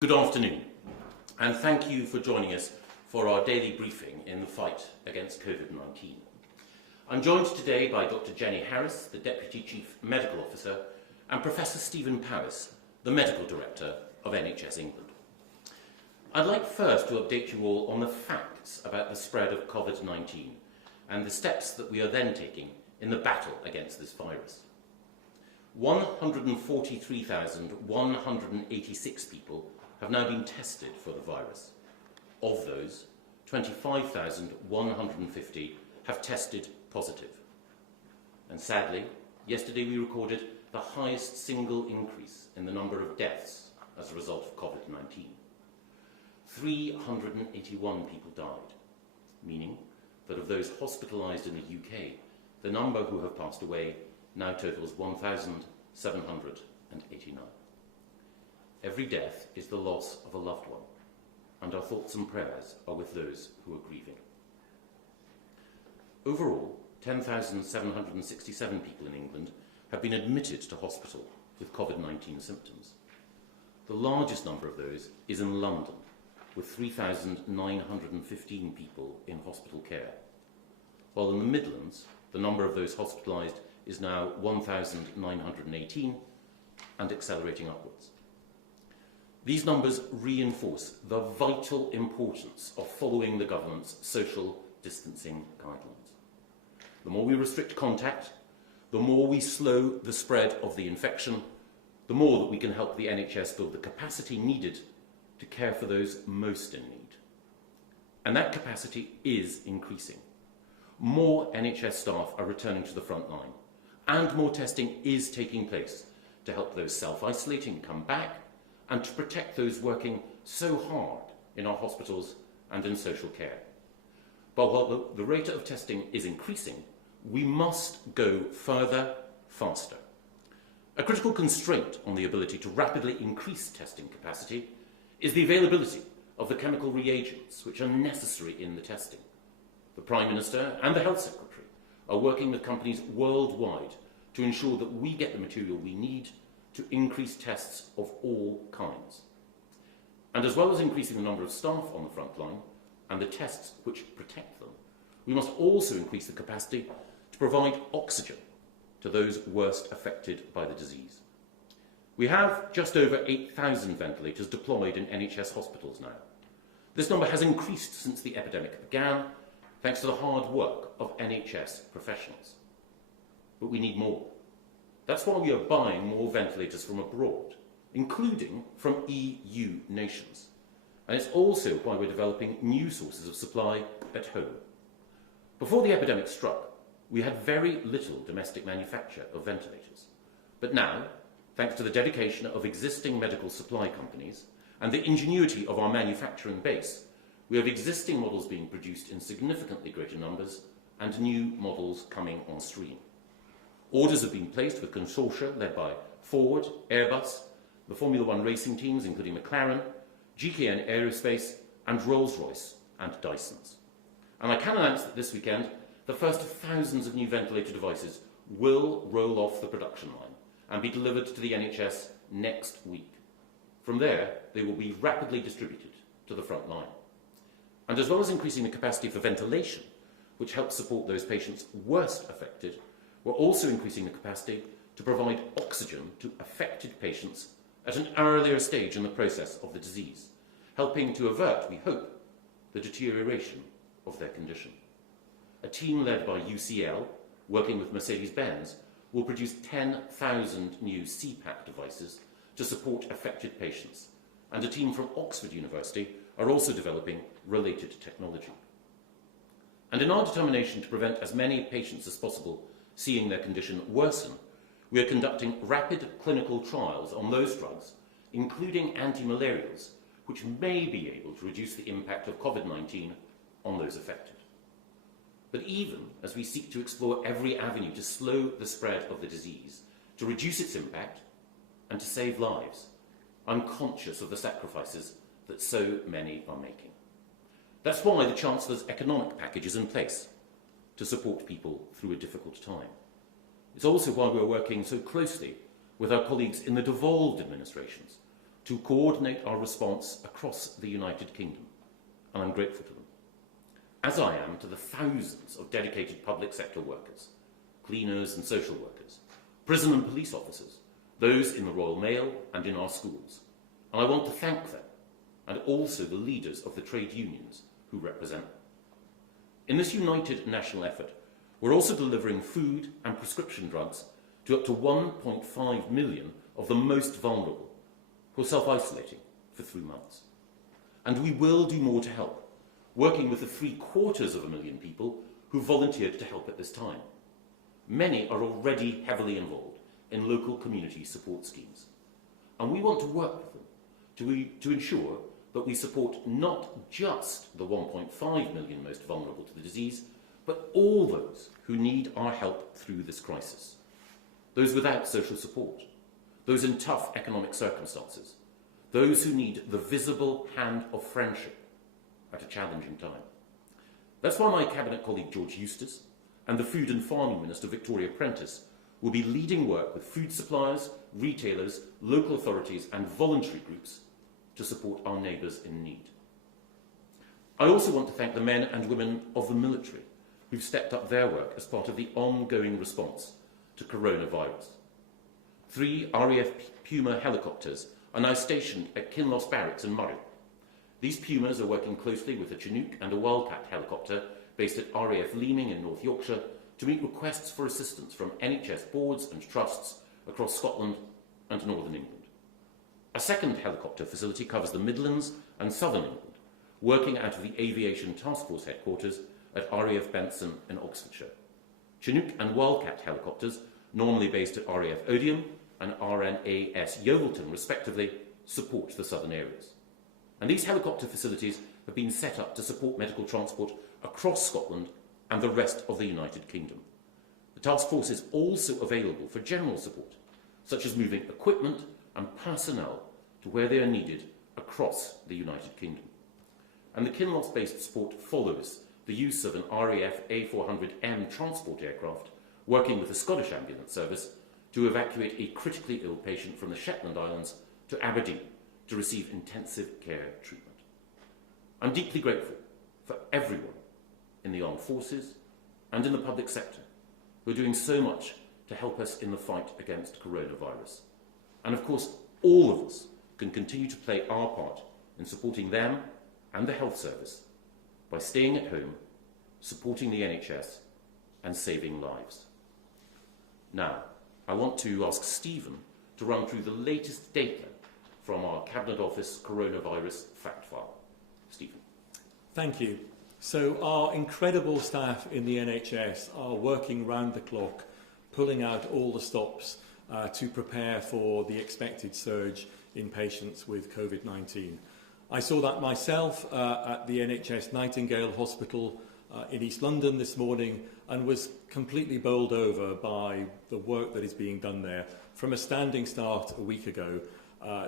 Good afternoon, and thank you for joining us for our daily briefing in the fight against COVID-19. I'm joined today by Dr. Jenny Harris, the Deputy Chief Medical Officer, and Professor Stephen Powis, the Medical Director of NHS England. I'd like first to update you all on the facts about the spread of COVID-19 and the steps that we are then taking in the battle against this virus. 143,186 people have now been tested for the virus. Of those, 25,150 have tested positive. And sadly, yesterday we recorded the highest single increase in the number of deaths as a result of COVID-19. 381 people died, meaning that of those hospitalised in the UK, the number who have passed away now totals 1,789. Every death is the loss of a loved one, and our thoughts and prayers are with those who are grieving. Overall, 10,767 people in England have been admitted to hospital with COVID-19 symptoms. The largest number of those is in London, with 3,915 people in hospital care, while in the Midlands, the number of those hospitalised is now 1,918 and accelerating upwards. These numbers reinforce the vital importance of following the government's social distancing guidelines. The more we restrict contact, the more we slow the spread of the infection, the more that we can help the NHS build the capacity needed to care for those most in need. And that capacity is increasing. More NHS staff are returning to the front line, and more testing is taking place to help those self-isolating come back and to protect those working so hard in our hospitals and in social care. But while the rate of testing is increasing, we must go further, faster. A critical constraint on the ability to rapidly increase testing capacity is the availability of the chemical reagents which are necessary in the testing. The Prime Minister and the Health Secretary are working with companies worldwide to ensure that we get the material we need to increase tests of all kinds. And as well as increasing the number of staff on the front line and the tests which protect them, we must also increase the capacity to provide oxygen to those worst affected by the disease. We have just over 8,000 ventilators deployed in NHS hospitals now. This number has increased since the epidemic began, thanks to the hard work of NHS professionals. But we need more. That's why we are buying more ventilators from abroad, including from EU nations. And it's also why we're developing new sources of supply at home. Before the epidemic struck, we had very little domestic manufacture of ventilators. But now, thanks to the dedication of existing medical supply companies and the ingenuity of our manufacturing base, we have existing models being produced in significantly greater numbers and new models coming on stream. Orders have been placed with consortia led by Ford, Airbus, the Formula One racing teams including McLaren, GKN Aerospace and Rolls-Royce and Dysons. And I can announce that this weekend the first of thousands of new ventilator devices will roll off the production line and be delivered to the NHS next week. From there, they will be rapidly distributed to the front line. And as well as increasing the capacity for ventilation, which helps support those patients worst affected, we're also increasing the capacity to provide oxygen to affected patients at an earlier stage in the process of the disease, helping to avert, we hope, the deterioration of their condition. A team led by UCL, working with Mercedes-Benz, will produce 10,000 new CPAP devices to support affected patients, and a team from Oxford University are also developing related technology. And in our determination to prevent as many patients as possible seeing their condition worsen, we are conducting rapid clinical trials on those drugs, including anti-malarials, which may be able to reduce the impact of COVID-19 on those affected. But even as we seek to explore every avenue to slow the spread of the disease, to reduce its impact, and to save lives, I'm conscious of the sacrifices that so many are making. That's why the Chancellor's economic package is in place, to support people through a difficult time. It's also why we're working so closely with our colleagues in the devolved administrations to coordinate our response across the United Kingdom, and I'm grateful to them, as I am to the thousands of dedicated public sector workers, cleaners and social workers, prison and police officers, those in the Royal Mail and in our schools. And I want to thank them, and also the leaders of the trade unions who represent them. In this united national effort, we're also delivering food and prescription drugs to up to 1.5 million of the most vulnerable, who are self-isolating for 3 months. And we will do more to help, working with the 750,000 people who volunteered to help at this time. Many are already heavily involved in local community support schemes. And we want to work with them to ensure that we support not just the 1.5 million most vulnerable to the disease, but all those who need our help through this crisis. Those without social support, those in tough economic circumstances, those who need the visible hand of friendship at a challenging time. That's why my Cabinet colleague George Eustace and the Food and Farming Minister Victoria Prentice will be leading work with food suppliers, retailers, local authorities and voluntary groups to support our neighbours in need. I also want to thank the men and women of the military who've stepped up their work as part of the ongoing response to coronavirus. 3 RAF Puma helicopters are now stationed at Kinloss Barracks in Murray. These Pumas are working closely with a Chinook and a Wildcat helicopter based at RAF Leeming in North Yorkshire to meet requests for assistance from NHS boards and trusts across Scotland and Northern England. A second helicopter facility covers the Midlands and Southern England, working out of the Aviation Task Force headquarters at RAF Benson in Oxfordshire. Chinook and Wildcat helicopters, normally based at RAF Odium and RNAS Yeovilton respectively, support the southern areas. And these helicopter facilities have been set up to support medical transport across Scotland and the rest of the United Kingdom. The task force is also available for general support, such as moving equipment and personnel to where they are needed across the United Kingdom. And the Kinloss-based support follows the use of an RAF A400M transport aircraft working with the Scottish Ambulance Service to evacuate a critically ill patient from the Shetland Islands to Aberdeen to receive intensive care treatment. I'm deeply grateful for everyone in the armed forces and in the public sector who are doing so much to help us in the fight against coronavirus. And of course, all of us can continue to play our part in supporting them and the health service by staying at home, supporting the NHS and saving lives. Now, I want to ask Stephen to run through the latest data from our Cabinet Office Coronavirus Fact File. Stephen. Thank you. So our incredible staff in the NHS are working round the clock, pulling out all the stops to prepare for the expected surge in patients with COVID-19. I saw that myself at the NHS Nightingale Hospital in East London this morning and was completely bowled over by the work that is being done there, from a standing start a week ago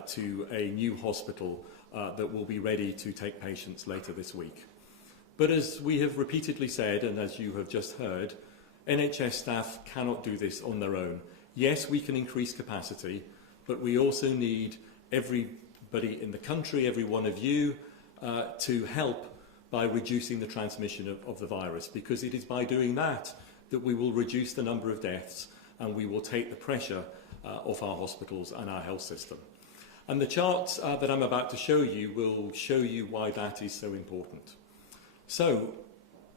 to a new hospital that will be ready to take patients later this week. But as we have repeatedly said, and as you have just heard, NHS staff cannot do this on their own. Yes, we can increase capacity, but we also need everybody in the country, every one of you, to help by reducing the transmission of the virus, because it is by doing that that we will reduce the number of deaths and we will take the pressure off our hospitals and our health system. And the charts that I'm about to show you will show you why that is so important. So,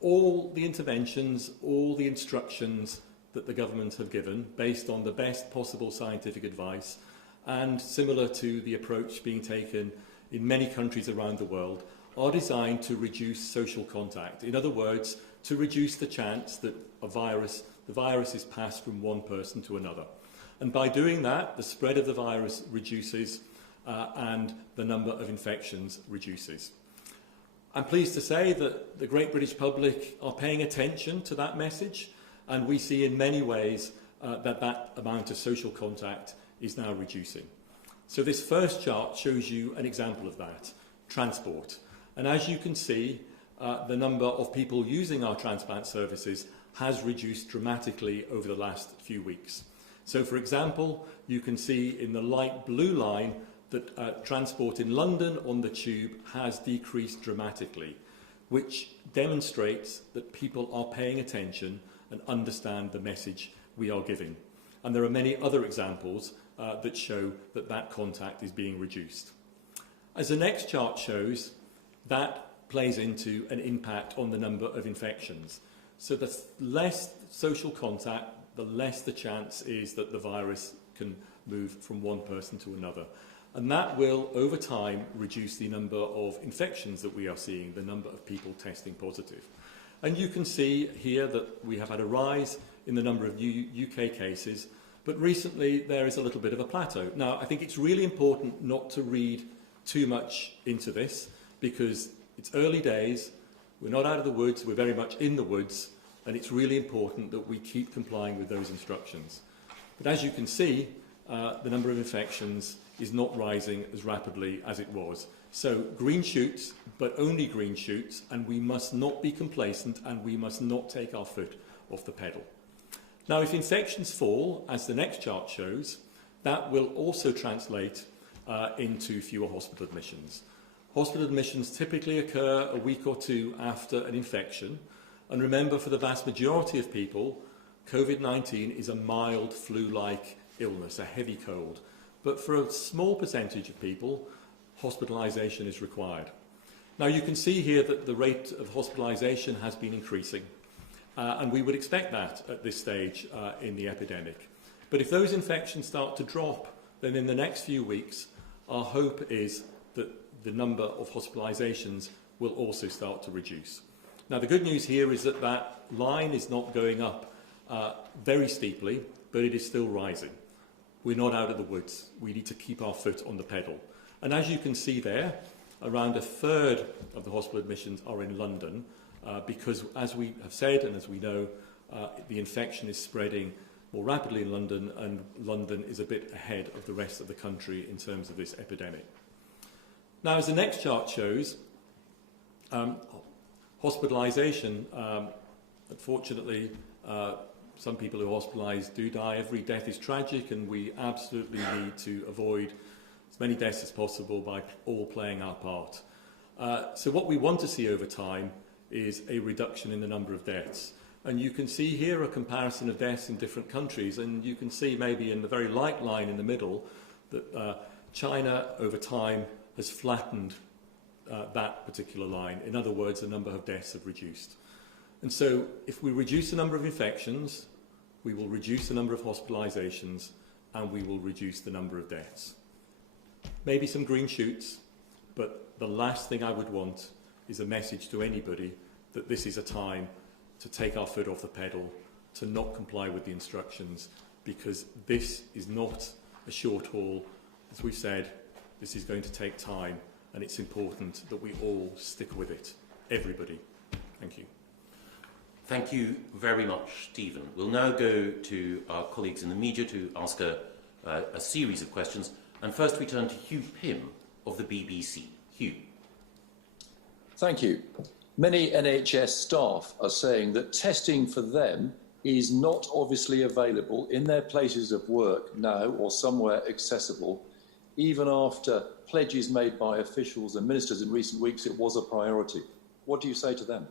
all the interventions, all the instructions that the government have given, based on the best possible scientific advice, and similar to the approach being taken in many countries around the world, are designed to reduce social contact. In other words, to reduce the chance that the virus is passed from one person to another. And by doing that, the spread of the virus reduces and the number of infections reduces. I'm pleased to say that the great British public are paying attention to that message, and we see in many ways that amount of social contact is now reducing. So this first chart shows you an example of that, transport. And as you can see, the number of people using our transplant services has reduced dramatically over the last few weeks. So for example, you can see in the light blue line that transport in London on the tube has decreased dramatically, which demonstrates that people are paying attention and understand the message we are giving. And there are many other examples that show that that contact is being reduced. As the next chart shows, that plays into an impact on the number of infections. So the less social contact, the less the chance is that the virus can move from one person to another. And that will, over time, reduce the number of infections that we are seeing, the number of people testing positive. And you can see here that we have had a rise in the number of UK cases, but recently there is a little bit of a plateau. Now, I think it's really important not to read too much into this, because it's early days, we're not out of the woods, we're very much in the woods, and it's really important that we keep complying with those instructions. But as you can see, the number of infections is not rising as rapidly as it was. So green shoots, but only green shoots, and we must not be complacent and we must not take our foot off the pedal. Now, if infections fall, as the next chart shows, that will also translate into fewer hospital admissions. Hospital admissions typically occur a week or two after an infection. And remember, for the vast majority of people, COVID-19 is a mild flu-like illness, a heavy cold. But for a small percentage of people, hospitalisation is required. Now, you can see here that the rate of hospitalisation has been increasing. And we would expect that at this stage in the epidemic. But if those infections start to drop, then in the next few weeks, our hope is that the number of hospitalisations will also start to reduce. Now, the good news here is that that line is not going up very steeply, but it is still rising. We're not out of the woods. We need to keep our foot on the pedal. And as you can see there, around a third of the hospital admissions are in London, because, as we have said and as we know, the infection is spreading more rapidly in London, and London is a bit ahead of the rest of the country in terms of this epidemic. Now, as the next chart shows, hospitalisation, unfortunately, some people who are hospitalised do die. Every death is tragic, and we absolutely need to avoid as many deaths as possible by all playing our part. So what we want to see over time is a reduction in the number of deaths. And you can see here a comparison of deaths in different countries, and you can see maybe in the very light line in the middle that China over time has flattened that particular line. In other words, the number of deaths have reduced. And so if we reduce the number of infections, we will reduce the number of hospitalisations, and we will reduce the number of deaths. Maybe some green shoots, but the last thing I would want is a message to anybody that this is a time to take our foot off the pedal, to not comply with the instructions, because this is not a short haul. As we've said, this is going to take time, and it's important that we all stick with it. Everybody. Thank you. Thank you very much, Stephen. We'll now go to our colleagues in the media to ask a series of questions. And first we turn to Hugh Pym of the BBC. Hugh. Thank you. Many NHS staff are saying that testing for them is not obviously available in their places of work now or somewhere accessible, even after pledges made by officials and ministers in recent weeks it was a priority. What do you say to them?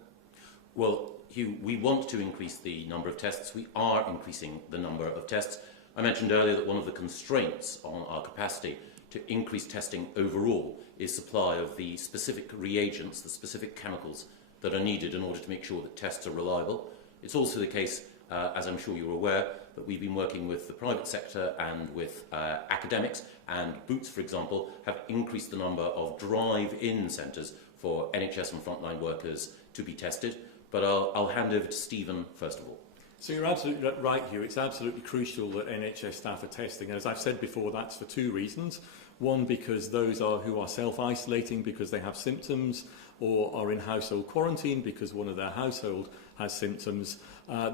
Well, Hugh, we want to increase the number of tests. We are increasing the number of tests. I mentioned earlier that one of the constraints on our capacity to increase testing overall is supply of the specific reagents, the specific chemicals that are needed in order to make sure that tests are reliable. It's also the case, as I'm sure you're aware, that we've been working with the private sector and with academics, and Boots, for example, have increased the number of drive-in centres for NHS and frontline workers to be tested. But I'll hand over to Stephen first of all. So you're absolutely right, Hugh. It's absolutely crucial that NHS staff are testing. As I've said before, that's for two reasons. One, because those who are self-isolating because they have symptoms or are in household quarantine because one of their household has symptoms,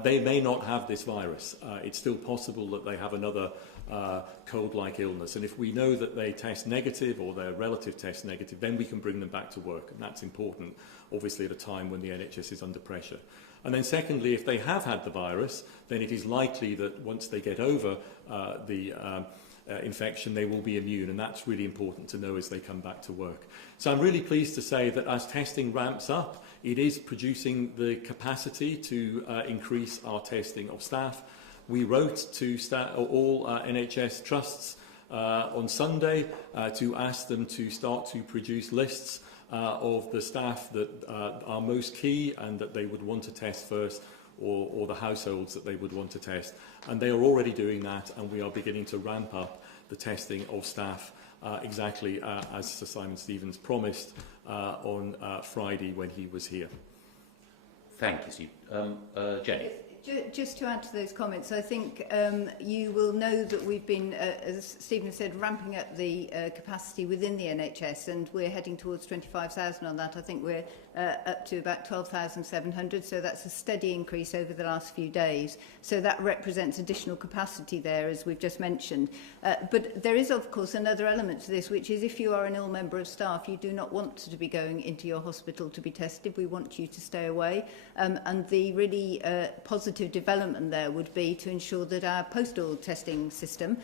they may not have this virus. It's still possible that they have another cold-like illness. And if we know that they test negative or their relative test negative, then we can bring them back to work. And that's important, obviously, at a time when the NHS is under pressure. And then secondly, if they have had the virus, then it is likely that once they get over the infection, they will be immune, and that's really important to know as they come back to work. So I'm really pleased to say that as testing ramps up, it is producing the capacity to increase our testing of staff. We wrote to all NHS trusts on Sunday to ask them to start to produce lists of the staff that are most key and that they would want to test first, or the households that they would want to test. And they are already doing that, and we are beginning to ramp up the testing of staff exactly as Sir Simon Stevens promised on Friday when he was here. Thank you, Steve. Jenny. Just to add to those comments, I think you will know that we've been, as Stephen said, ramping up the capacity within the NHS, and we're heading towards 25,000 on that. I think we're up to about 12,700, so that's a steady increase over the last few days. So that represents additional capacity there, as we've just mentioned. But there is, of course, another element to this, which is if you are an ill member of staff, you do not want to be going into your hospital to be tested. We want you to stay away. And the really positive development there would be to ensure that our postal testing system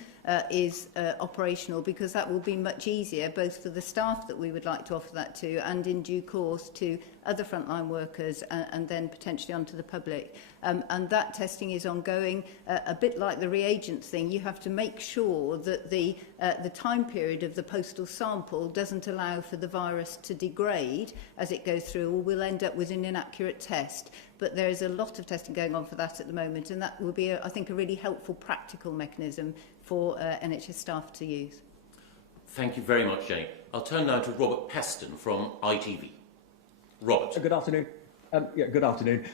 is operational, because that will be much easier both for the staff that we would like to offer that to, and in due course to other frontline workers, and then potentially onto the public. And that testing is ongoing. A bit like the reagents thing, you have to make sure that the time period of the postal sample doesn't allow for the virus to degrade as it goes through, or we'll end up with an inaccurate test. But there is a lot of testing going on for that at the moment, and that will be, I think, a really helpful practical mechanism for NHS staff to use. Thank you very much, Jenny. I'll turn now to Robert Peston from ITV. Robert. Good afternoon. Good afternoon.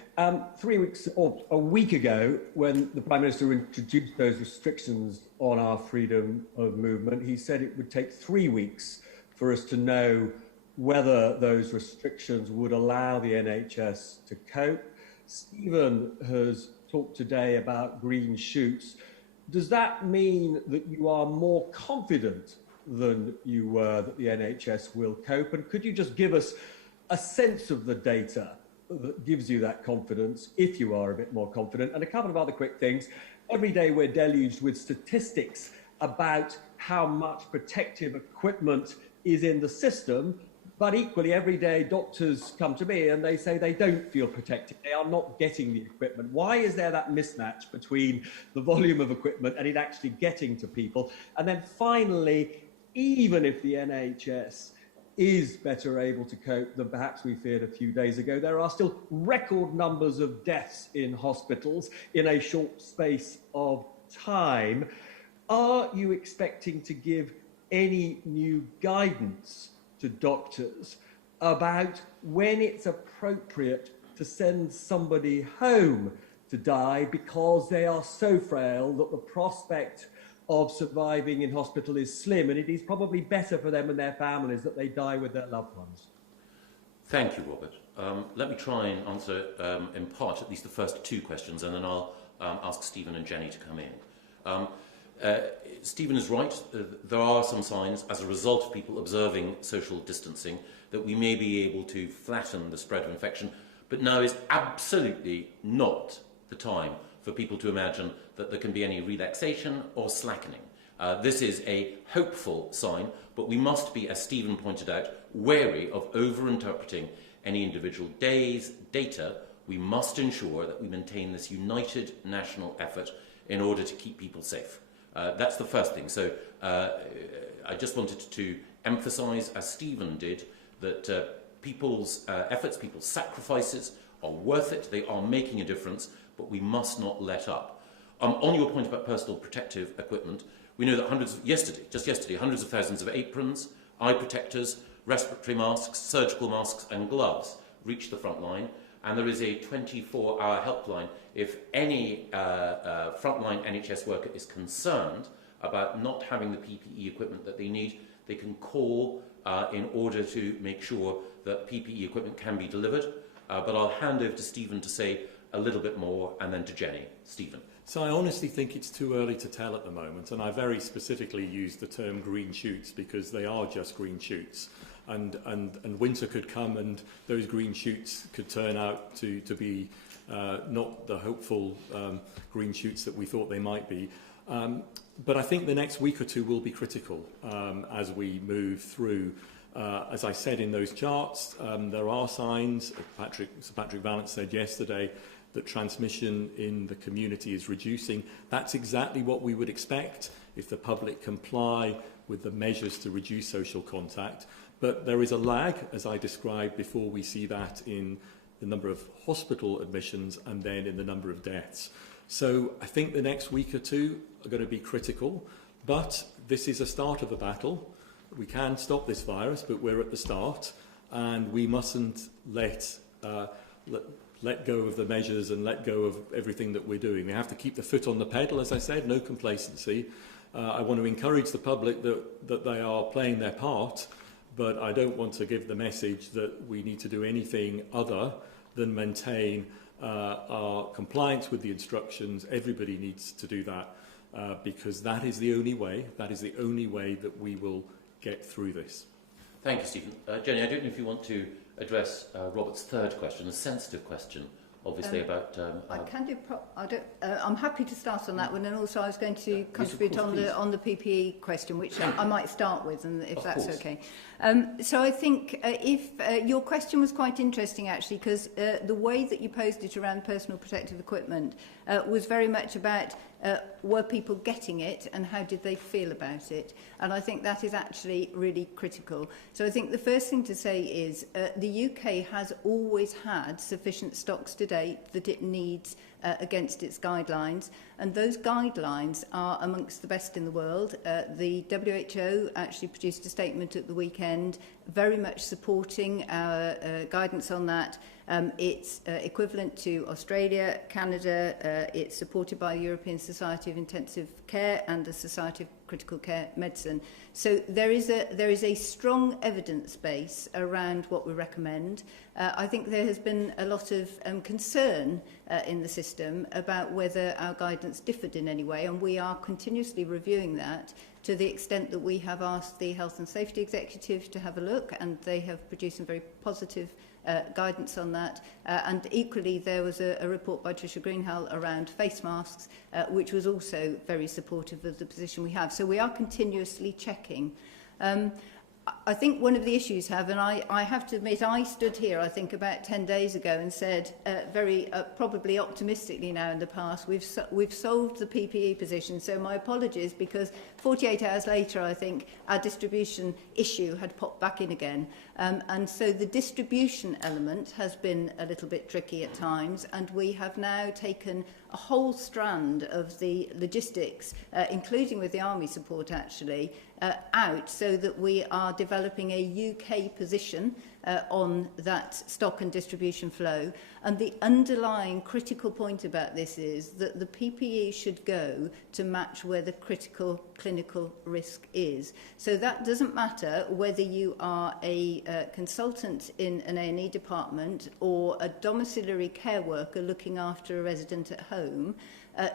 3 weeks or a week ago, when the Prime Minister introduced those restrictions on our freedom of movement, he said it would take 3 weeks for us to know whether those restrictions would allow the NHS to cope. Stephen has talked today about green shoots. Does that mean that you are more confident than you were that the NHS will cope? And could you just give us a sense of the data that gives you that confidence, if you are a bit more confident? And a couple of other quick things. Every day we're deluged with statistics about how much protective equipment is in the system, but equally every day doctors come to me and they say they don't feel protected. They are not getting the equipment. Why is there that mismatch between the volume of equipment and it actually getting to people? And then finally, even if the NHS is better able to cope than perhaps we feared a few days ago, there are still record numbers of deaths in hospitals in a short space of time. Are you expecting to give any new guidance to doctors about when it's appropriate to send somebody home to die because they are so frail that the prospect of surviving in hospital is slim, and it is probably better for them and their families that they die with their loved ones? Thank you, Robert. Let me try and answer in part at least the first two questions, and then I'll ask Stephen and Jenny to come in. Stephen is right. There are some signs, as a result of people observing social distancing, that we may be able to flatten the spread of infection, but now is absolutely not the time for people to imagine that there can be any relaxation or slackening. This is a hopeful sign, but we must be, as Stephen pointed out, wary of over-interpreting any individual day's data. We must ensure that we maintain this united national effort in order to keep people safe. That's the first thing. So I just wanted to emphasise, as Stephen did, that people's efforts, people's sacrifices are worth it. They are making a difference, but we must not let up. On your point about personal protective equipment, we know that just yesterday, hundreds of thousands of aprons, eye protectors, respiratory masks, surgical masks and gloves reached the front line, and there is a 24-hour helpline. If any frontline NHS worker is concerned about not having the PPE equipment that they need, they can call in order to make sure that PPE equipment can be delivered. But I'll hand over to Stephen to say a little bit more, and then to Jenny. Stephen. So I honestly think it's too early to tell at the moment, and I very specifically used the term green shoots because they are just green shoots. And winter could come and those green shoots could turn out to be not the hopeful green shoots that we thought they might be. But I think the next week or two will be critical as we move through. As I said in those charts, there are signs. Sir Patrick Vallance said yesterday that transmission in the community is reducing. That's exactly what we would expect if the public comply with the measures to reduce social contact. But there is a lag, as I described before, we see that in the number of hospital admissions and then in the number of deaths. So I think the next week or two are going to be critical, but this is a start of a battle. We can stop this virus, but we're at the start, and we mustn't let go of the measures and let go of everything that we're doing. We have to keep the foot on the pedal, as I said, no complacency. I want to encourage the public that they are playing their part, but I don't want to give the message that we need to do anything other than maintain our compliance with the instructions. Everybody needs to do that because that is the only way. That is the only way that we will get through this. Thank you, Stephen. Jenny, I don't know if you want to address Robert's third question, a sensitive question, obviously, about... I can do... I'm happy to start on that one, and also I was going to contribute on the PPE question, which I might start with, and if that's okay. So I think if your question was quite interesting, actually, because the way that you posed it around personal protective equipment was very much about were people getting it and how did they feel about it? And I think that is actually really critical. So I think the first thing to say is the UK has always had sufficient stocks to date that it needs against its guidelines, and those guidelines are amongst the best in the world. The WHO actually produced a statement at the weekend very much supporting our guidance on that. It's equivalent to Australia, Canada, it's supported by the European Society of Intensive Care and the Society of Critical Care Medicine. So there is a strong evidence base around what we recommend. I think there has been a lot of concern in the system about whether our guidance differed in any way, and we are continuously reviewing that to the extent that we have asked the Health and Safety Executive to have a look, and they have produced some very positive guidance on that. And equally, there was a report by Tricia Greenhalgh around face masks, which was also very supportive of the position we have. So we are continuously checking. I think one of the issues and I have to admit, I stood here, I think, about 10 days ago and said, very probably optimistically now in the past, we've solved the PPE position. So my apologies, because 48 hours later, I think, our distribution issue had popped back in again. And so the distribution element has been a little bit tricky at times, and we have now taken a whole strand of the logistics, including with the Army support actually, out so that we are developing a UK position on that stock and distribution flow. And the underlying critical point about this is that the PPE should go to match where the critical clinical risk is. So that doesn't matter whether you are a consultant in an A&E department or a domiciliary care worker looking after a resident at home.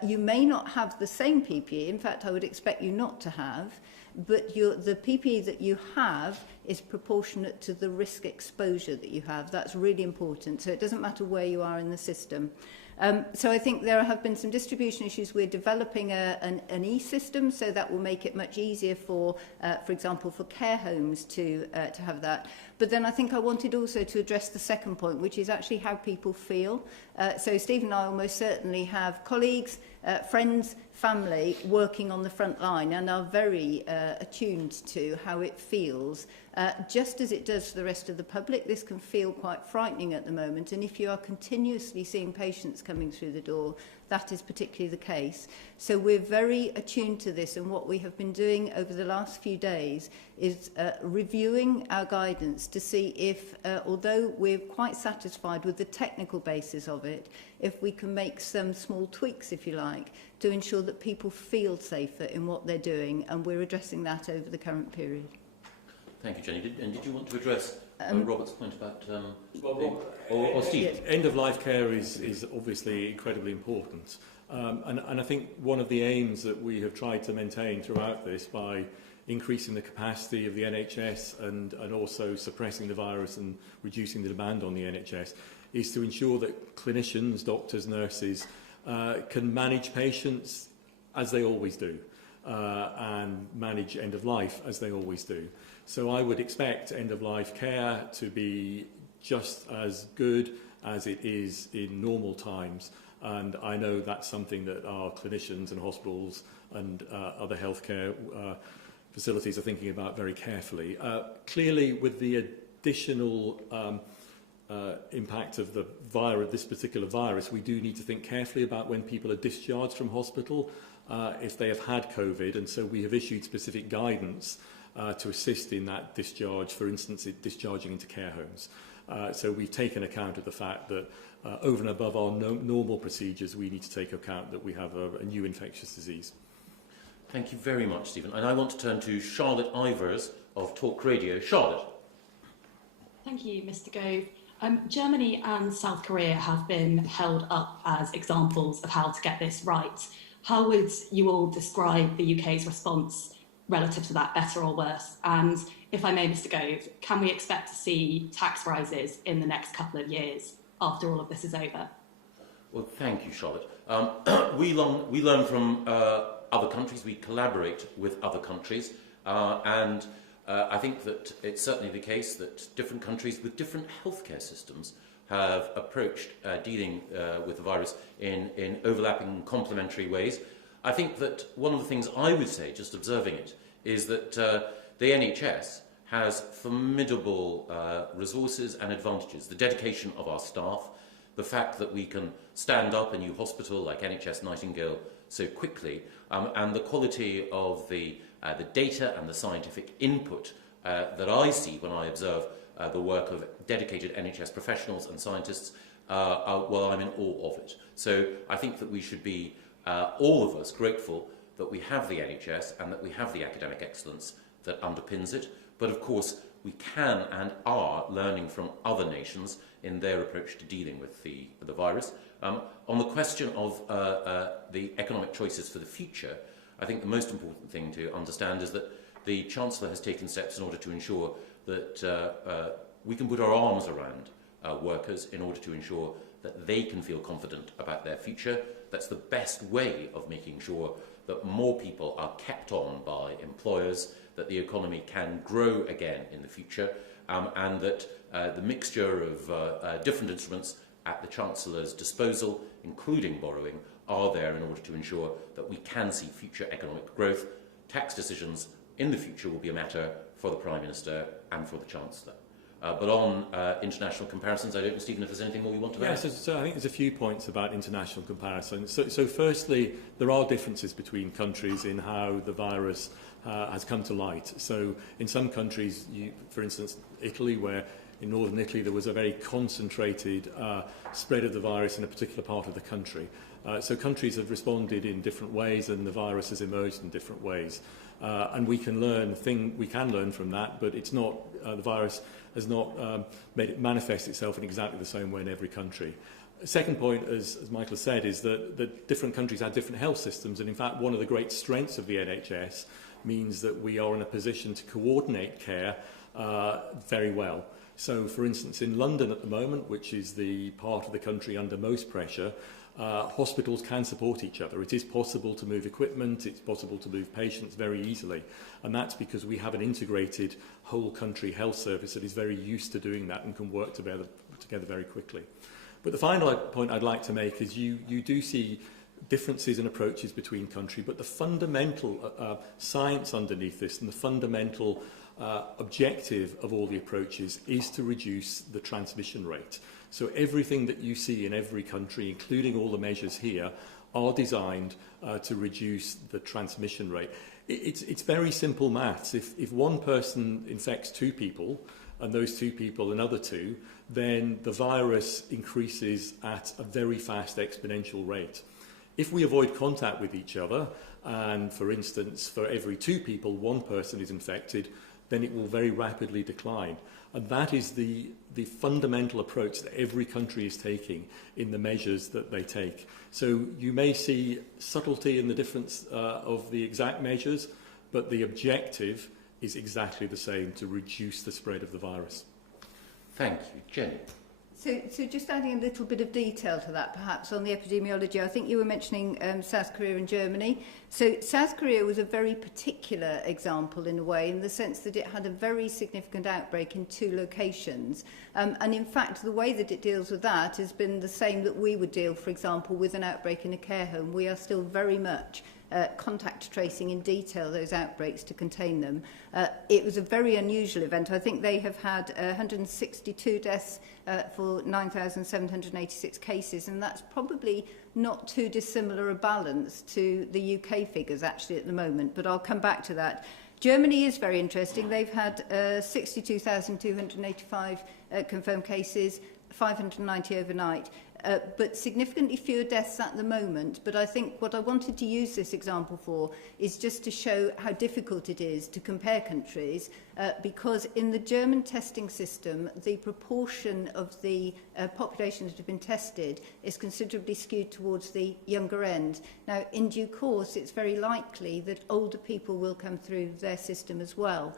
You may not have the same PPE. In fact, I would expect you not to have. But the PPE that you have is proportionate to the risk exposure that you have. That's really important. So it doesn't matter where you are in the system. So I think there have been some distribution issues. We're developing an e-system, so that will make it much easier for example, for care homes to have that. But then I think I wanted also to address the second point, which is actually how people feel. So Steve and I almost certainly have colleagues, friends, family working on the front line and are very attuned to how it feels. Just as it does for the rest of the public, this can feel quite frightening at the moment, and if you are continuously seeing patients coming through the door, that is particularly the case. So we're very attuned to this, and what we have been doing over the last few days is reviewing our guidance to see if, although we're quite satisfied with the technical basis of it, if we can make some small tweaks, if you like, to ensure that people feel safer in what they're doing, and we're addressing that over the current period. Thank you, Jenny. Did you want to address Robert's point about... or Steve? End-of-life care is obviously incredibly important. And I think one of the aims that we have tried to maintain throughout this by increasing the capacity of the NHS and also suppressing the virus and reducing the demand on the NHS is to ensure that clinicians, doctors, nurses can manage patients as they always do, and manage end of life as they always do. So I would expect end of life care to be just as good as it is in normal times. And I know that's something that our clinicians and hospitals and other healthcare facilities are thinking about very carefully. Clearly, with the additional impact of the virus, this particular virus, we do need to think carefully about when people are discharged from hospital if they have had COVID, and so we have issued specific guidance to assist in that discharge, for instance, discharging into care homes. So we've taken account of the fact that over and above our normal procedures, we need to take account that we have a new infectious disease. Thank you very much, Stephen. And I want to turn to Charlotte Ivers of Talk Radio. Charlotte. Thank you, Mr. Gove. Germany and South Korea have been held up as examples of how to get this right. How would you all describe the UK's response relative to that, better or worse? And if I may, Mr. Gove, can we expect to see tax rises in the next couple of years after all of this is over? Well, thank you, Charlotte. We learn from other countries. We collaborate with other countries. And I think that it's certainly the case that different countries with different healthcare systems have approached dealing with the virus in overlapping and complementary ways. I think that one of the things I would say, just observing it, is that the NHS has formidable resources and advantages. The dedication of our staff, the fact that we can stand up a new hospital like NHS Nightingale so quickly, and the quality of the data and the scientific input that I see when I observe the work of dedicated NHS professionals and scientists, well, I'm in awe of it. So I think that we should be, all of us, grateful that we have the NHS and that we have the academic excellence that underpins it. But of course, we can and are learning from other nations in their approach to dealing with the virus. On the question of the economic choices for the future, I think the most important thing to understand is that the Chancellor has taken steps in order to ensure that we can put our arms around workers in order to ensure that they can feel confident about their future. That's the best way of making sure that more people are kept on by employers, that the economy can grow again in the future, and that the mixture of different instruments at the Chancellor's disposal, including borrowing, are there in order to ensure that we can see future economic growth. Tax decisions in the future will be a matter for the Prime Minister and for the Chancellor. But on international comparisons, I don't know, Stephen, if there's anything more you want to add? Yes, so I think there's a few points about international comparisons. So firstly, there are differences between countries in how the virus has come to light. So in some countries, for instance, Italy, where in northern Italy there was a very concentrated spread of the virus in a particular part of the country. So countries have responded in different ways, and the virus has emerged in different ways. And we can learn from that, but it's not the virus has not made it manifest itself in exactly the same way in every country. Second point, as Michael said, is that different countries have different health systems, and in fact one of the great strengths of the NHS means that we are in a position to coordinate care very well. So, for instance, in London at the moment, which is the part of the country under most pressure, hospitals can support each other. It is possible to move equipment, it's possible to move patients very easily, and that's because we have an integrated whole country health service that is very used to doing that and can work together very quickly. But the final point I'd like to make is you do see differences in approaches between countries, but the fundamental science underneath this and the fundamental objective of all the approaches is to reduce the transmission rate. So everything that you see in every country, including all the measures here, are designed to reduce the transmission rate. It's very simple maths. If one person infects two people, and those two people another two, then the virus increases at a very fast exponential rate. If we avoid contact with each other, and for instance, for every two people, one person is infected, then it will very rapidly decline. And that is the fundamental approach that every country is taking in the measures that they take. So you may see subtlety in the difference of the exact measures, but the objective is exactly the same, to reduce the spread of the virus. Thank you. Jenny. So just adding a little bit of detail to that, perhaps, on the epidemiology. I think you were mentioning South Korea and Germany. So South Korea was a very particular example in a way, in the sense that it had a very significant outbreak in 2 locations. And in fact, the way that it deals with that has been the same that we would deal, for example, with an outbreak in a care home. We are still very much contact tracing in detail those outbreaks to contain them. It was a very unusual event. I think they have had 162 deaths for 9,786 cases, and that's probably not too dissimilar a balance to the UK figures actually at the moment, but I'll come back to that. Germany is very interesting. They've had 62,285 confirmed cases, 590 overnight. But significantly fewer deaths at the moment. But I think what I wanted to use this example for is just to show how difficult it is to compare countries, because in the German testing system, the proportion of the population that have been tested is considerably skewed towards the younger end. Now, in due course, it's very likely that older people will come through their system as well.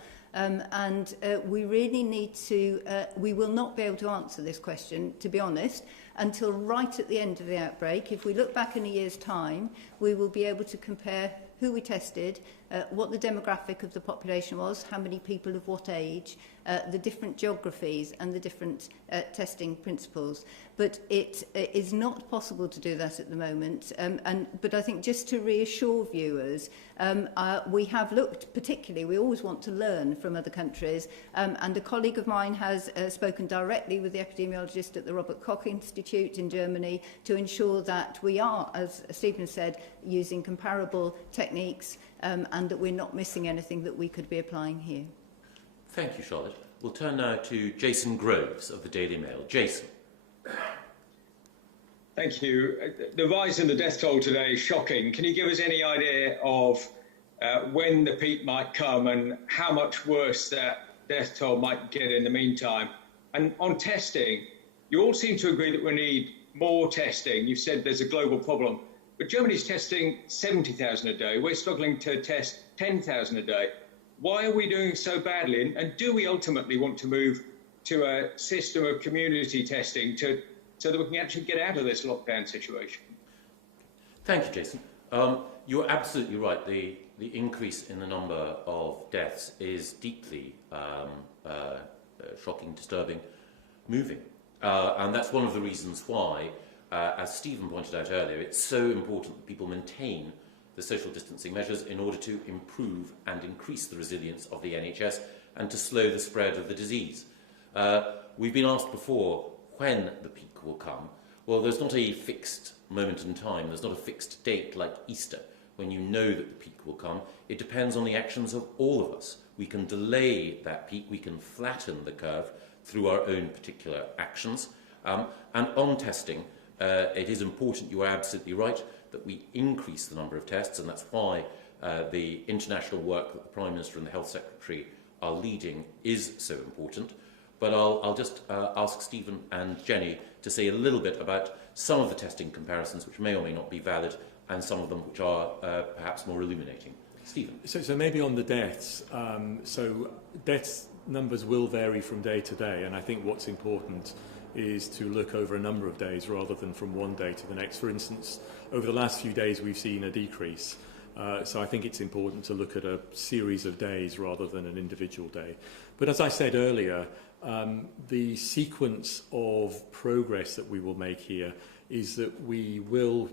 We really need to, we will not be able to answer this question, to be honest, until right at the end of the outbreak. If we look back in a year's time, we will be able to compare who we tested, what the demographic of the population was, how many people of what age, the different geographies and the different testing principles. But it is not possible to do that at the moment. But I think just to reassure viewers, we have looked particularly, we always want to learn from other countries, and a colleague of mine has spoken directly with the epidemiologist at the Robert Koch Institute in Germany to ensure that we are, as Stephen said, using comparable techniques and that we're not missing anything that we could be applying here. Thank you, Charlotte. We'll turn now to Jason Groves of the Daily Mail. Jason. Thank you. The rise in the death toll today is shocking. Can you give us any idea of when the peak might come and how much worse that death toll might get in the meantime? And on testing, you all seem to agree that we need more testing. You've said there's a global problem. But Germany's testing 70,000 a day. We're struggling to test 10,000 a day. Why are we doing so badly? And do we ultimately want to move to a system of community testing so that we can actually get out of this lockdown situation? Thank you, Jason. You're absolutely right. The increase in the number of deaths is deeply shocking, disturbing, moving. And that's one of the reasons why, as Stephen pointed out earlier, it's so important that people maintain the social distancing measures in order to improve and increase the resilience of the NHS and to slow the spread of the disease. We've been asked before when the peak will come. Well, there's not a fixed moment in time. There's not a fixed date like Easter when you know that the peak will come. It depends on the actions of all of us. We can delay that peak. We can flatten the curve through our own particular actions. And on testing, it is important, you are absolutely right, that we increase the number of tests, and that's why the international work that the Prime Minister and the Health Secretary are leading is so important. But I'll just ask Stephen and Jenny to say a little bit about some of the testing comparisons which may or may not be valid and some of them which are perhaps more illuminating. Stephen. So maybe on the deaths, so deaths numbers will vary from day to day, and I think what's important is to look over a number of days rather than from one day to the next. For instance, over the last few days we've seen a decrease. So I think it's important to look at a series of days rather than an individual day. But as I said earlier, the sequence of progress that we will make here is that we will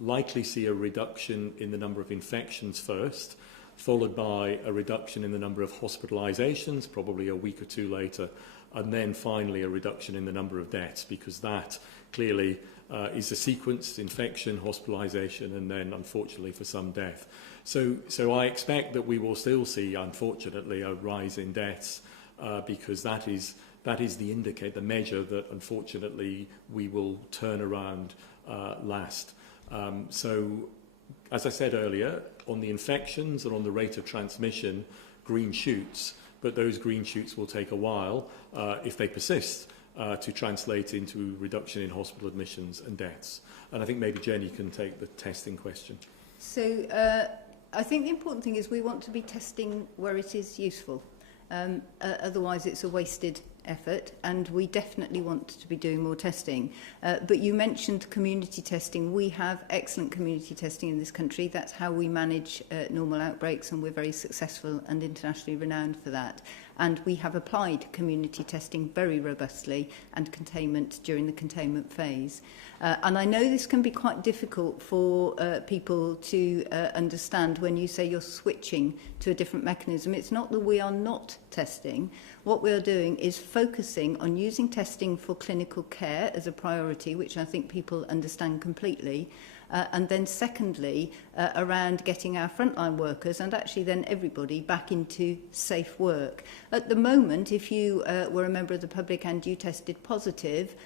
likely see a reduction in the number of infections first, followed by a reduction in the number of hospitalizations, probably a week or two later, and then finally a reduction in the number of deaths, because that clearly is a sequence: infection, hospitalisation, and then, unfortunately, for some death. So I expect that we will still see, unfortunately, a rise in deaths because that is the measure that, unfortunately, we will turn around last. So, as I said earlier, on the infections and on the rate of transmission, green shoots, but those green shoots will take a while, if they persist, to translate into reduction in hospital admissions and deaths. And I think maybe Jenny can take the testing question. So I think the important thing is we want to be testing where it is useful. Otherwise it's a wasted effort, and we definitely want to be doing more testing. But you mentioned community testing. We have excellent community testing in this country. That's how we manage normal outbreaks, and we're very successful and internationally renowned for that. And we have applied community testing very robustly and containment during the containment phase. And I know this can be quite difficult for people to understand when you say you're switching to a different mechanism. It's not that we are not testing. What we are doing is focusing on using testing for clinical care as a priority, which I think people understand completely. And then secondly, around getting our frontline workers and actually then everybody back into safe work. At the moment, if you were a member of the public and you tested positive,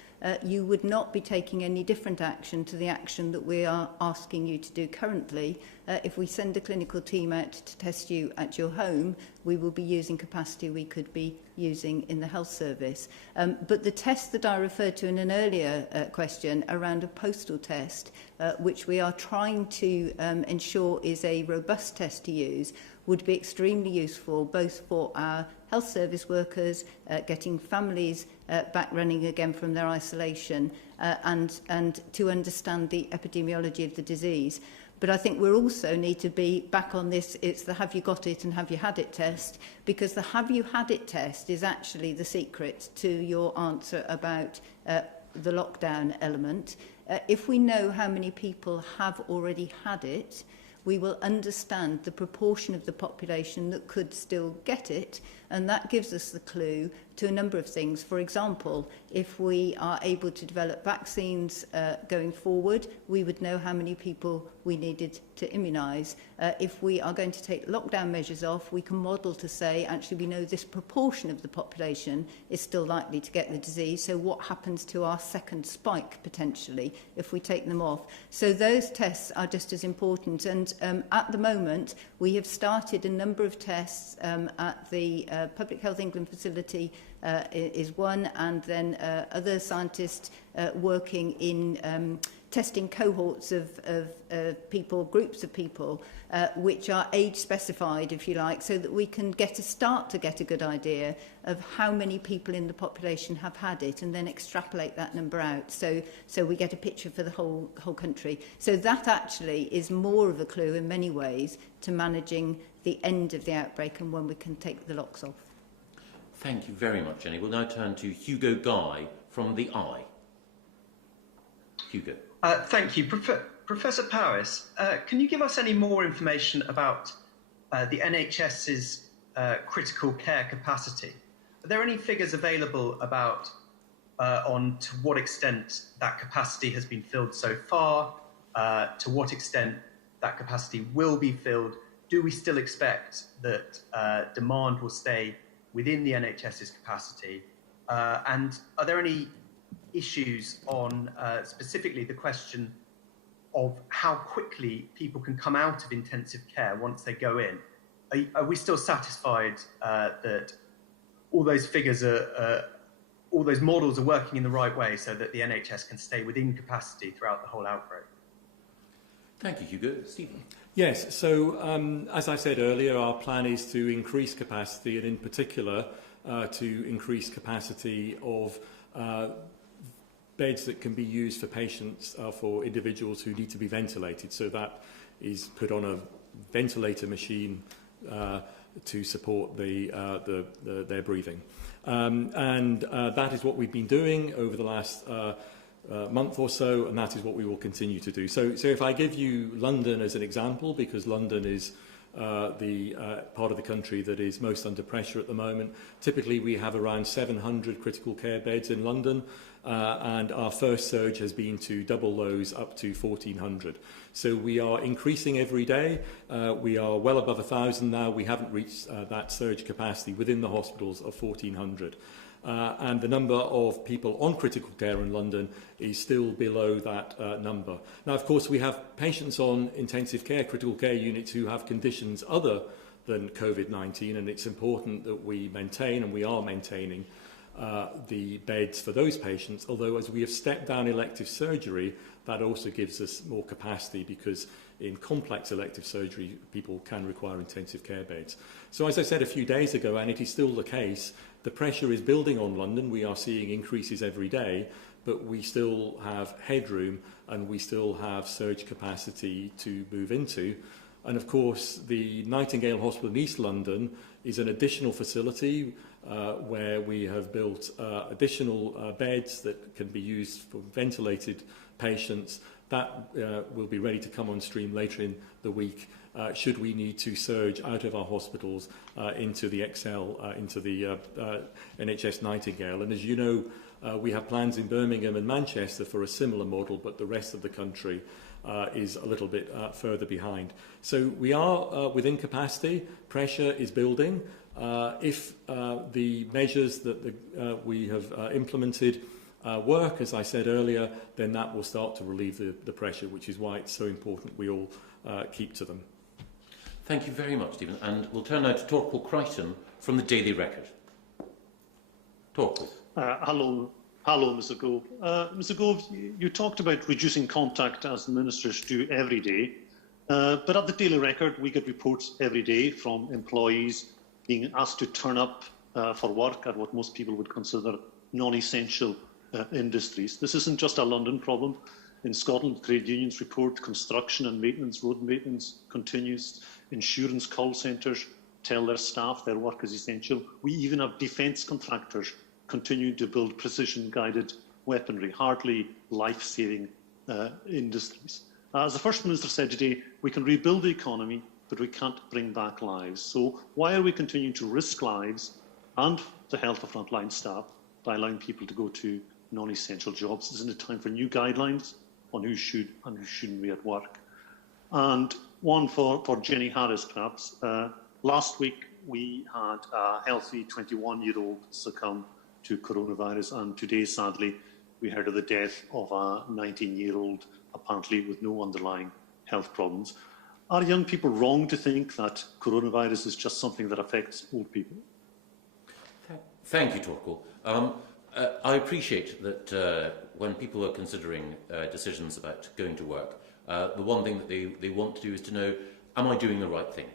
you would not be taking any different action to the action that we are asking you to do currently. If we send a clinical team out to test you at your home, we will be using capacity we could be using in the health service. But the test that I referred to in an earlier question around a postal test, which we are trying to ensure is a robust test to use, would be extremely useful both for our health service workers, getting families back running again from their isolation, and to understand the epidemiology of the disease. But I think we also need to be back on this, it's the have you got it and have you had it test, because the have you had it test is actually the secret to your answer about the lockdown element. If we know how many people have already had it, we will understand the proportion of the population that could still get it, and that gives us the clue to a number of things. For example, if we are able to develop vaccines going forward, we would know how many people we needed to immunise. If we are going to take lockdown measures off, we can model to say, actually, we know this proportion of the population is still likely to get the disease, so what happens to our second spike, potentially, if we take them off? So those tests are just as important, and at the moment, we have started a number of tests at the Public Health England facility is one, and then other scientists working in testing cohorts of people, groups of people, which are age specified, if you like, so that we can start to get a good idea of how many people in the population have had it, and then extrapolate that number out, so we get a picture for the whole country. So that actually is more of a clue in many ways to managing the end of the outbreak and when we can take the locks off. Thank you very much, Jenny. We'll now turn to Hugo Guy from the Eye. Hugo. Thank you. Professor Powis, can you give us any more information about the NHS's critical care capacity? Are there any figures available about on to what extent that capacity has been filled so far, to what extent that capacity will be filled? Do we still expect that demand will stay within the NHS's capacity? And are there any issues on specifically the question of how quickly people can come out of intensive care once they go in? Are we still satisfied that all those figures all those models are working in the right way so that the NHS can stay within capacity throughout the whole outbreak? Thank you, Hugo. Stephen. Yes, so as I said earlier, our plan is to increase capacity, and in particular to increase capacity of beds that can be used for patients, for individuals who need to be ventilated. So that is put on a ventilator machine to support their breathing. And that is what we've been doing over the last month or so, and that is what we will continue to do. So if I give you London as an example, because London is the part of the country that is most under pressure at the moment. Typically we have around 700 critical care beds in London, and our first surge has been to double those up to 1,400. So we are increasing every day. We are well above 1,000 now. We haven't reached that surge capacity within the hospitals of 1,400. And the number of people on critical care in London is still below that number. Now, of course, we have patients on intensive care, critical care units who have conditions other than COVID-19, and it's important that we maintain, and we are maintaining, the beds for those patients, although as we have stepped down elective surgery, that also gives us more capacity, because in complex elective surgery, people can require intensive care beds. So as I said a few days ago, and it is still the case, the pressure is building on London. We are seeing increases every day, but we still have headroom and we still have surge capacity to move into. And of course, the Nightingale Hospital in East London is an additional facility where we have built additional beds that can be used for ventilated patients. That will be ready to come on stream later in the week, should we need to surge out of our hospitals into the into the NHS Nightingale. And as you know, we have plans in Birmingham and Manchester for a similar model, but the rest of the country is a little bit further behind. So we are within capacity. Pressure is building. If the measures that we have implemented work, as I said earlier, then that will start to relieve the pressure, which is why it's so important we all keep to them. Thank you very much, Stephen. And we'll turn now to Torquil Crichton from the Daily Record. Torquil. Hello, Mr Gove. Mr Gove, you talked about reducing contact as the ministers do every day, but at the Daily Record we get reports every day from employees being asked to turn up for work at what most people would consider non-essential industries. This isn't just a London problem. In Scotland, trade unions report construction and maintenance, road maintenance continues. Insurance call centres tell their staff their work is essential. We even have defence contractors continuing to build precision-guided weaponry, hardly life-saving industries. As the First Minister said today, we can rebuild the economy, but we can't bring back lives. So why are we continuing to risk lives and the health of frontline staff by allowing people to go to non-essential jobs? Isn't it time for new guidelines on who should and who shouldn't be at work? And one for Jenny Harris, perhaps. Last week, we had a healthy 21-year-old succumb to coronavirus, and today, sadly, we heard of the death of a 19-year-old, apparently with no underlying health problems. Are young people wrong to think that coronavirus is just something that affects old people? Thank you, Torquil. I appreciate that when people are considering decisions about going to work, the one thing that they want to do is to know, am I doing the right thing?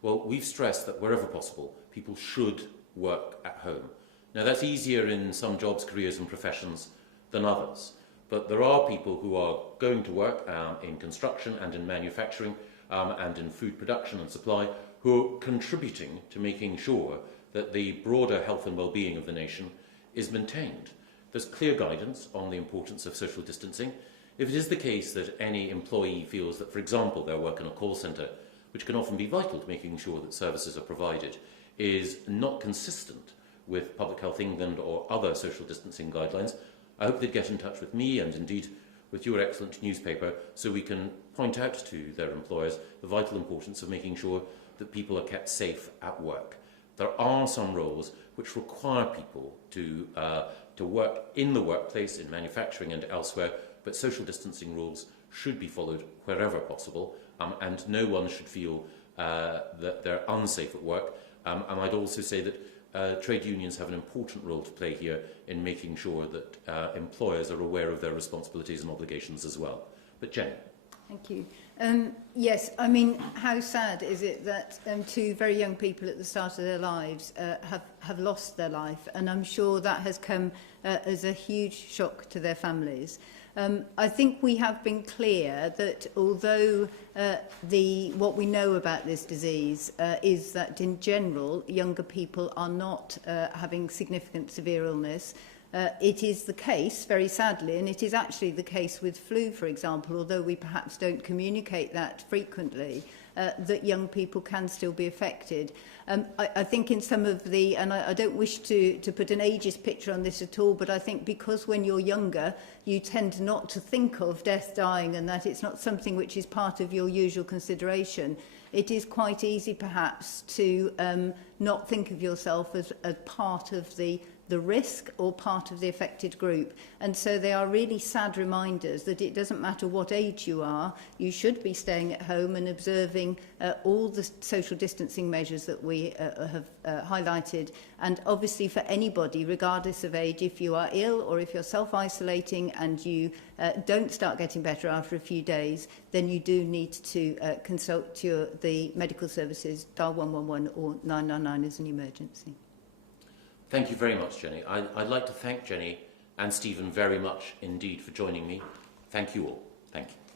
Well, we've stressed that wherever possible, people should work at home. Now, that's easier in some jobs, careers and professions than others. But there are people who are going to work in construction and in manufacturing and in food production and supply who are contributing to making sure that the broader health and well-being of the nation is maintained. There's clear guidance on the importance of social distancing. If it is the case that any employee feels that, for example, their work in a call centre, which can often be vital to making sure that services are provided, is not consistent with Public Health England or other social distancing guidelines, I hope they'd get in touch with me and indeed with your excellent newspaper so we can point out to their employers the vital importance of making sure that people are kept safe at work. There are some roles which require people to work in the workplace, in manufacturing and elsewhere, but social distancing rules should be followed wherever possible, and no one should feel that they're unsafe at work. And I'd also say that trade unions have an important role to play here in making sure that employers are aware of their responsibilities and obligations as well. But Jenny. Thank you. Yes, I mean, how sad is it that two very young people at the start of their lives have lost their life, and I'm sure that has come as a huge shock to their families. I think we have been clear that although what we know about this disease is that in general younger people are not having significant severe illness, it is the case, very sadly, and it is actually the case with flu, for example, although we perhaps don't communicate that frequently, that young people can still be affected. I think in some of the, and I don't wish to put an ageist picture on this at all, but I think because when you're younger, you tend not to think of death, dying, and that it's not something which is part of your usual consideration. It is quite easy, perhaps, to not think of yourself as part of the risk or part of the affected group. And so they are really sad reminders that it doesn't matter what age you are, you should be staying at home and observing all the social distancing measures that we have highlighted. And obviously for anybody, regardless of age, if you are ill or if you're self-isolating and you don't start getting better after a few days, then you do need to consult the medical services, dial 111 or 999 as an emergency. Thank you very much, Jenny. I'd like to thank Jenny and Stephen very much indeed for joining me. Thank you all. Thank you.